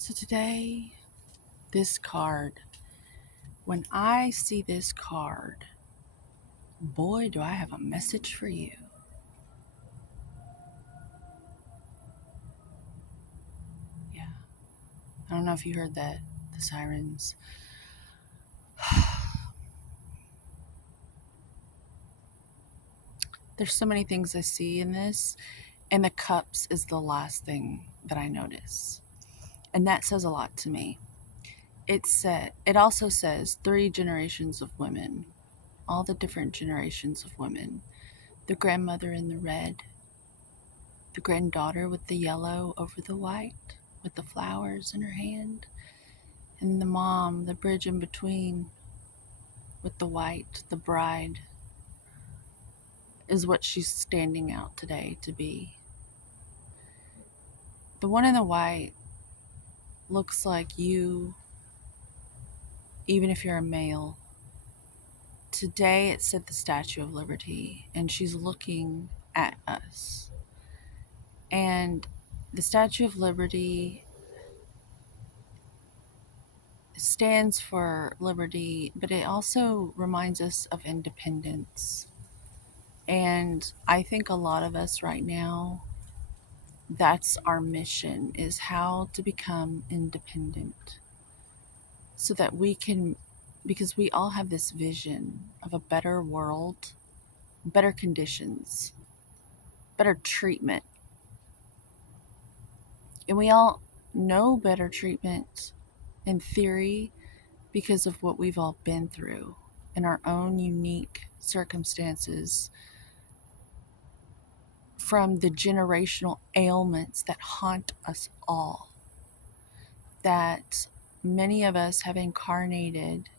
So today, this card, when I see this card, boy, do I have a message for you. Yeah. I don't know if you heard that, the sirens. There's so many things I see in this, and the cups is the last thing that I notice. And that says a lot to me. It also says 3 generations of women, all the different generations of women. The grandmother in the red, the granddaughter with the yellow over the white, with the flowers in her hand, and the mom, the bridge in between with the white, the bride, is what she's standing out today to be. The one in the white looks like you, even if you're a male. Today it said the Statue of Liberty, and she's looking at us. And the Statue of Liberty stands for liberty, but it also reminds us of independence. And I think a lot of us right now, that's our mission, is how to become independent so that we can, because we all have this vision of a better world, better conditions, better treatment. And we all know better treatment in theory because of what we've all been through in our own unique circumstances, from the generational ailments that haunt us all, that many of us have incarnated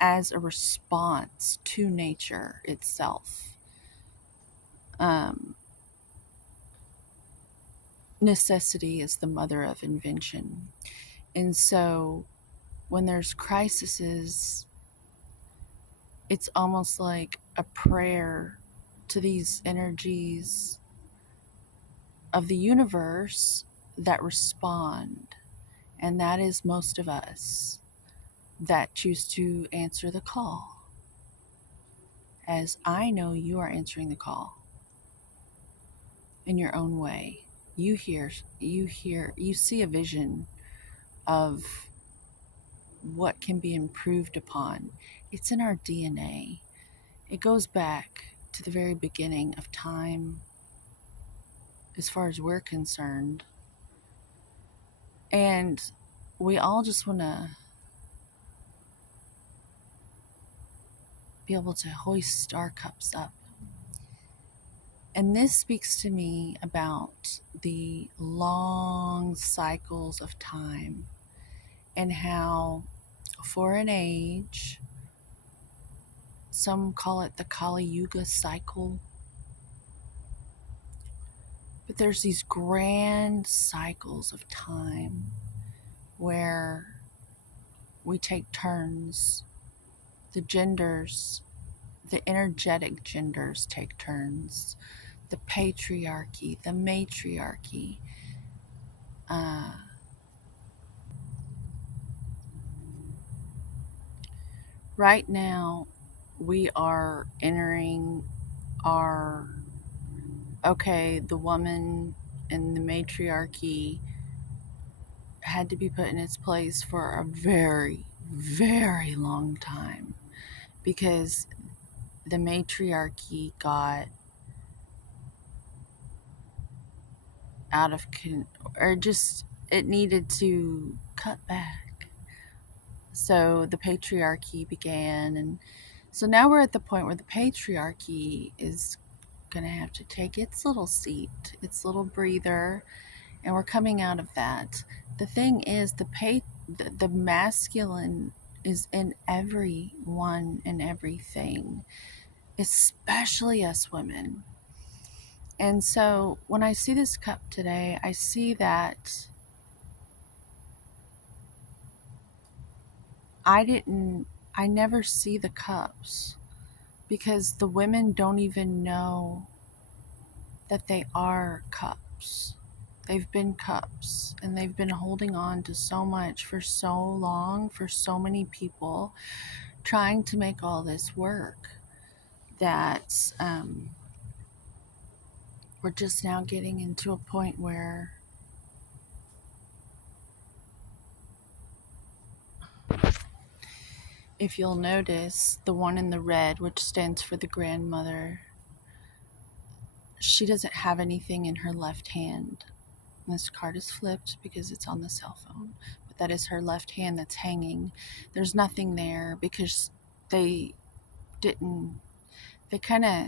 as a response to nature itself. Necessity is the mother of invention. And so when there's crises, it's almost like a prayer to these energies of the universe that respond. And that is most of us that choose to answer the call. As I know you are answering the call in your own way. You see a vision of what can be improved upon. It's in our DNA. It goes back to the very beginning of time, as far as we're concerned. And we all just want to be able to hoist our cups up. And this speaks to me about the long cycles of time and how, for an age, some call it the Kali Yuga cycle, but there's these grand cycles of time where we take turns. The genders, the energetic genders take turns. The patriarchy, the matriarchy. Right now, we are entering the woman and the matriarchy had to be put in its place for a very, very long time, because the matriarchy got out of it needed to cut back. So the patriarchy began, and so now we're at the point where the patriarchy is going to have to take its little seat, its little breather, and we're coming out of that. The thing is, the masculine is in everyone and everything, especially us women. And so when I see this cup today, I see that I never see the cups, because the women don't even know that they are cups. They've been cups. and they've been holding on to so much for so long, for so many people, trying to make all this work, that we're just now getting into a point where if you'll notice, the one in the red, which stands for the grandmother, she doesn't have anything in her left hand. This card is flipped because it's on the cell phone, but that is her left hand that's hanging. There's nothing there because they didn't, they kind of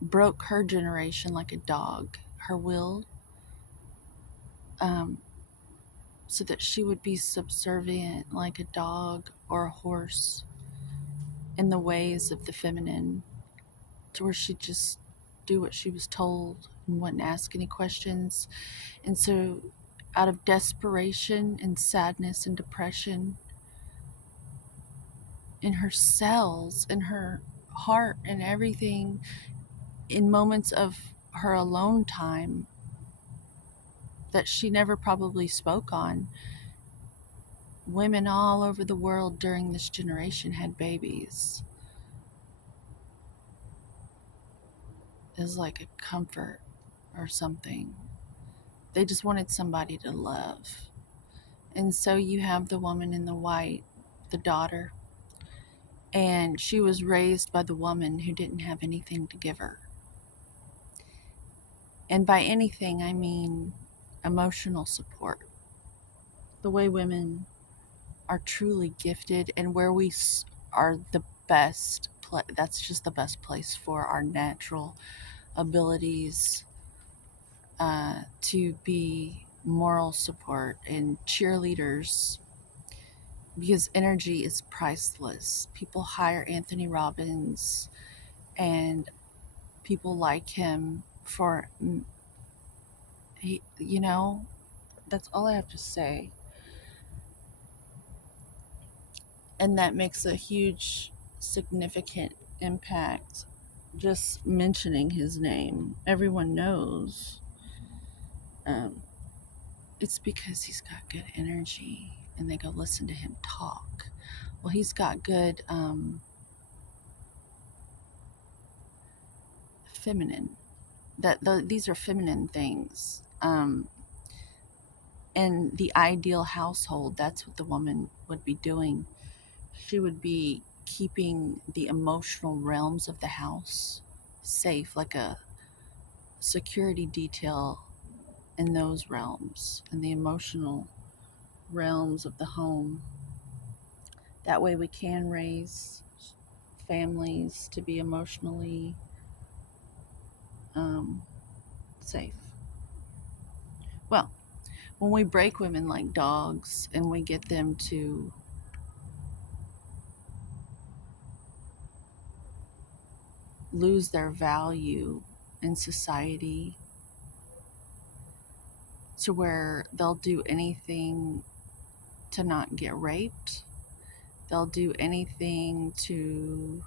broke her generation like a dog, her will, um, so that she would be subservient like a dog or a horse in the ways of the feminine, to where she'd just do what she was told and wouldn't ask any questions. And so, out of desperation and sadness and depression, in her cells, in her heart, and everything, in moments of her alone time that she never probably spoke on, women all over the world during this generation had babies. It was like a comfort or something. They just wanted somebody to love. And so you have the woman in the white, the daughter, and she was raised by the woman who didn't have anything to give her. And by anything, I mean emotional support. The way women are truly gifted, and where we are the best, that's just the best place for our natural abilities to be moral support and cheerleaders, because energy is priceless. People hire Anthony Robbins and people like him for, you know, that's all I have to say. And that makes a huge, significant impact. Just mentioning his name, everyone knows. Um, it's because he's got good energy and they go listen to him talk. Well, he's got good feminine, these are feminine things. In the ideal household, that's what the woman would be doing. She would be keeping the emotional realms of the house safe, like a security detail in those realms, in the emotional realms of the home. That way we can raise families to be emotionally safe. Well, when we break women like dogs and we get them to lose their value in society, to where they'll do anything to not get raped, they'll do anything to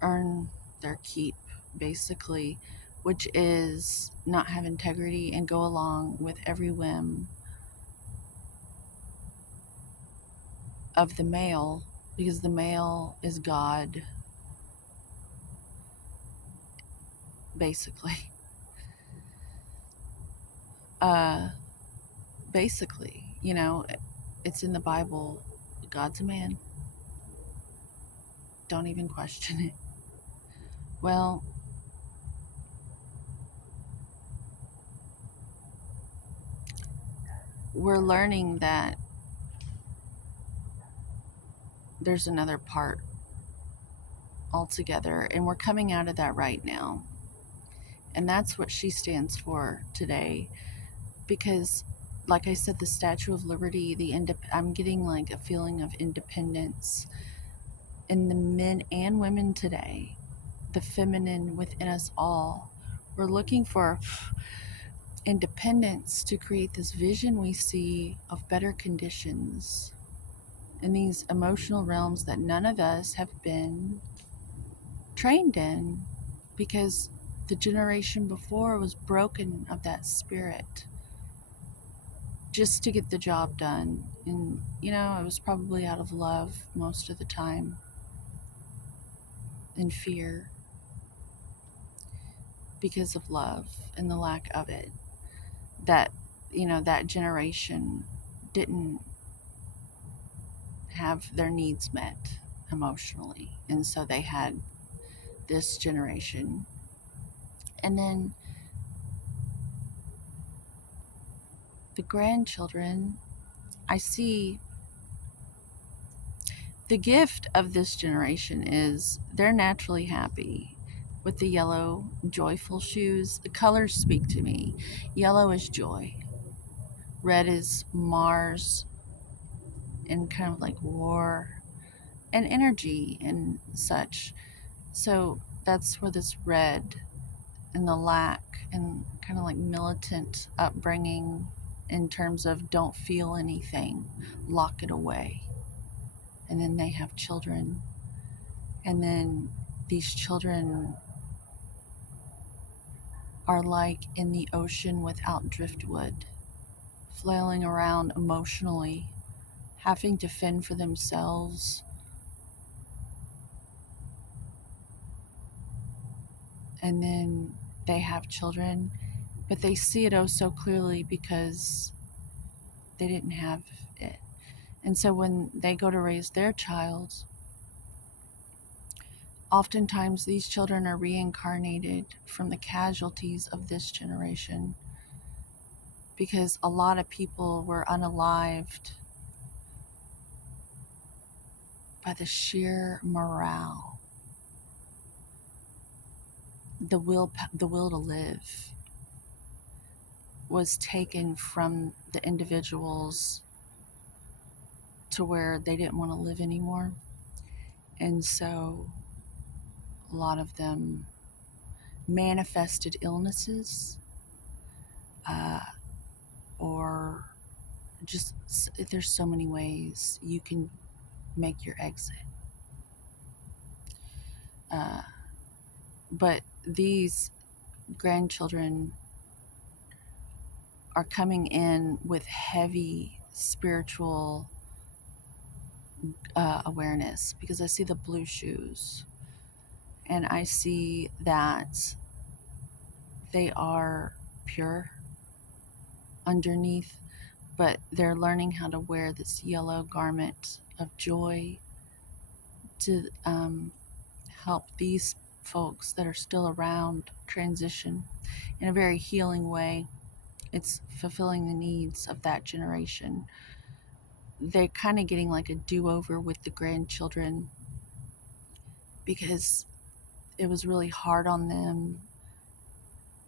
earn their keep, basically, which is not have integrity and go along with every whim of the male, because the male is God, basically. Uh, basically, it's in the Bible. God's a man. Don't even question it. Well, we're learning that there's another part altogether, and we're coming out of that right now. And that's what she stands for today, because like I said, the Statue of Liberty, I'm getting like a feeling of independence in the men and women today, the feminine within us all. We're looking for independence to create this vision we see of better conditions in these emotional realms that none of us have been trained in, because the generation before was broken of that spirit just to get the job done. And, it was probably out of love most of the time and fear because of love and the lack of it. That, that generation didn't have their needs met emotionally. And so they had this generation. And then the grandchildren, I see the gift of this generation is they're naturally happy with the yellow, joyful shoes. The colors speak to me. Yellow is joy, red is Mars and kind of like war and energy and such. So that's where this red and the lack and kind of like militant upbringing in terms of don't feel anything, lock it away. And then they have children. And then these children are like in the ocean without driftwood, flailing around emotionally, having to fend for themselves. And then they have children, but they see it oh so clearly because they didn't have it. And so when they go to raise their child, oftentimes these children are reincarnated from the casualties of this generation because a lot of people were unalived by the sheer morale, the will to live was taken from the individuals to where they didn't want to live anymore. And so a lot of them manifested illnesses, uh, or just there's so many ways you can make your exit. Uh, but these grandchildren are coming in with heavy spiritual awareness because I see the blue shoes and I see that they are pure underneath, but they're learning how to wear this yellow garment of joy to help these folks that are still around transition in a very healing way. It's fulfilling the needs of that generation. They're kind of getting like a do-over with the grandchildren because it was really hard on them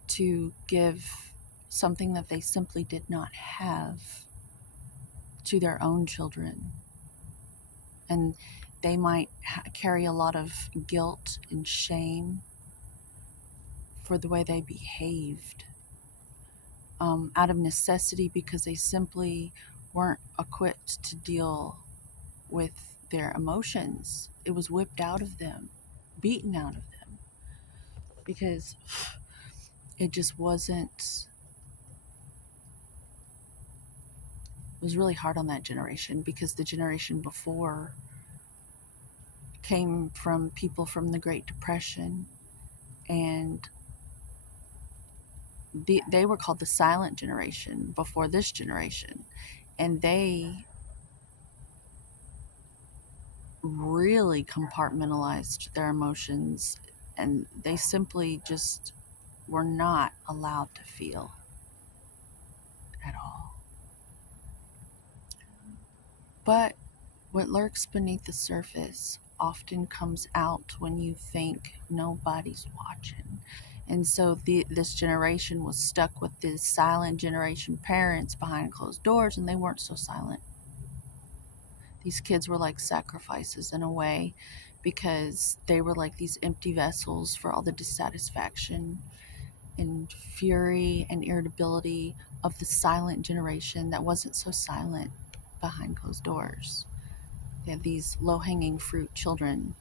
to give something that they simply did not have to their own children. And they might carry a lot of guilt and shame for the way they behaved out of necessity because they simply weren't equipped to deal with their emotions. It was whipped out of them, beaten out of them, because it just wasn't, it was really hard on that generation because the generation before came from people from the Great Depression, and they were called the silent generation before this generation, and they really compartmentalized their emotions, and they simply just were not allowed to feel at all. But what lurks beneath the surface often comes out when you think nobody's watching. And so this generation was stuck with the silent generation parents behind closed doors, and they weren't so silent. These kids were like sacrifices in a way because they were like these empty vessels for all the dissatisfaction and fury and irritability of the silent generation that wasn't so silent behind closed doors. They had these low-hanging fruit children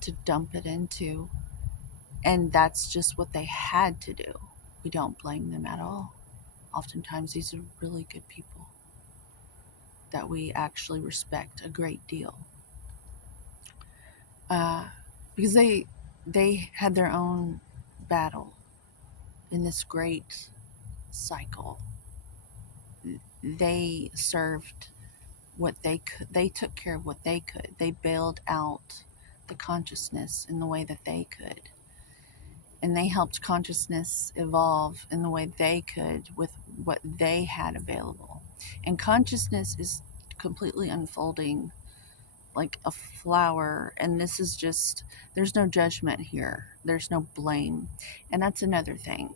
to dump it into. And that's just what they had to do. We don't blame them at all. Oftentimes, these are really good people that we actually respect a great deal, uh, because they had their own battle in this great cycle. They served what they could. They took care of what they could. They bailed out the consciousness in the way that they could, and they helped consciousness evolve in the way they could with what they had available. And consciousness is completely unfolding like a flower, and this is just, there's no judgment here, there's no blame. And that's another thing.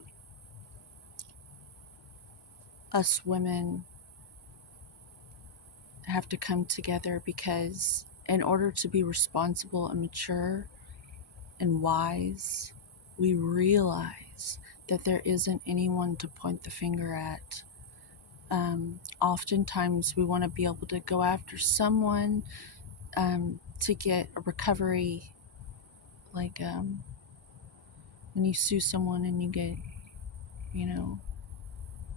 Us women have to come together, because in order to be responsible and mature and wise, we realize that there isn't anyone to point the finger at. Oftentimes we want to be able to go after someone, to get a recovery, like when you sue someone and you get, you know,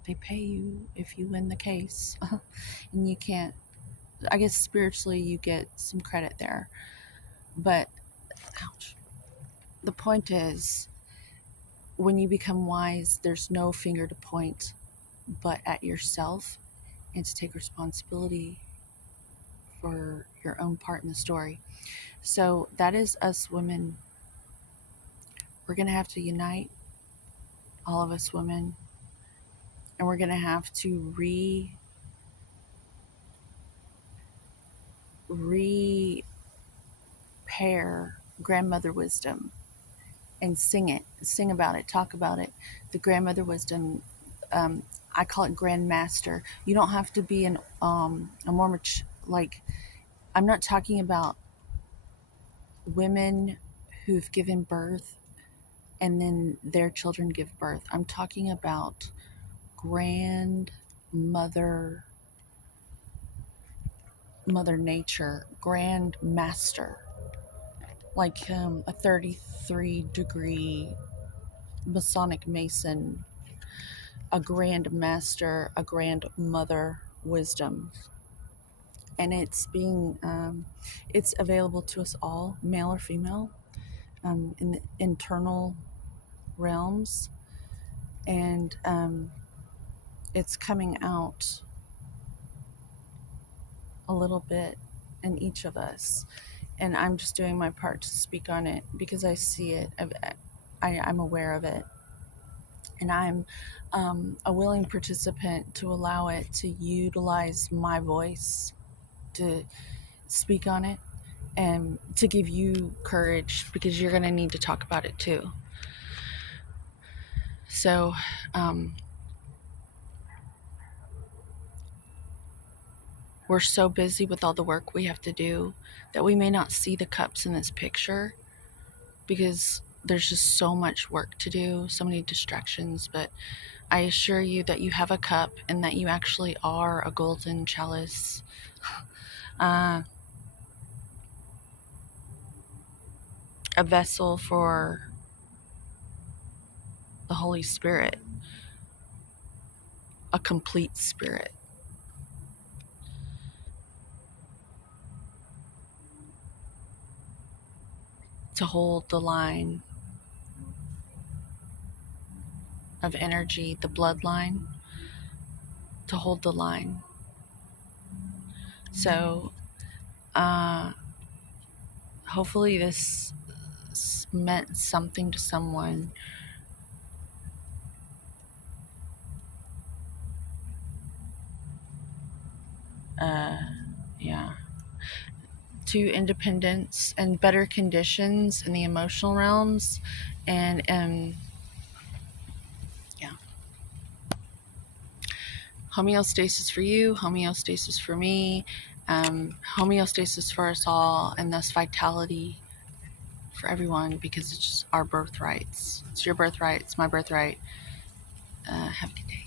they pay you if you win the case. And you can't, I guess spiritually you get some credit there. But, ouch. The point is, when you become wise, there's no finger to point but at yourself, and to take responsibility for your own part in the story. So that is us women. We're going to have to unite, all of us women, and we're going to have to repair grandmother wisdom, and sing about it, talk about it. The grandmother wisdom, I call it grandmaster. You don't have to be a more like, I'm not talking about women who've given birth and then their children give birth. I'm talking about grandmother, mother nature, grandmaster, like a 33-degree Masonic Mason, a grand master, a grandmother wisdom. And it's available to us all, male or female, in the internal realms. And it's coming out a little bit in each of us. And I'm just doing my part to speak on it, because I see it, I'm aware of it. And I'm a willing participant to allow it to utilize my voice to speak on it, and to give you courage, because you're going to need to talk about it too. So we're so busy with all the work we have to do that we may not see the cups in this picture, because there's just so much work to do, so many distractions. But I assure you that you have a cup, and that you actually are a golden chalice. A vessel for the Holy Spirit, a complete spirit, to hold the line of energy, the bloodline, to hold the line. So hopefully this meant something to someone. Yeah. To independence and better conditions in the emotional realms. And yeah. Homeostasis for you, homeostasis for me, homeostasis for us all, and thus vitality for everyone, because it's just our birthrights. It's your birthright, it's my birthright. Have a good day.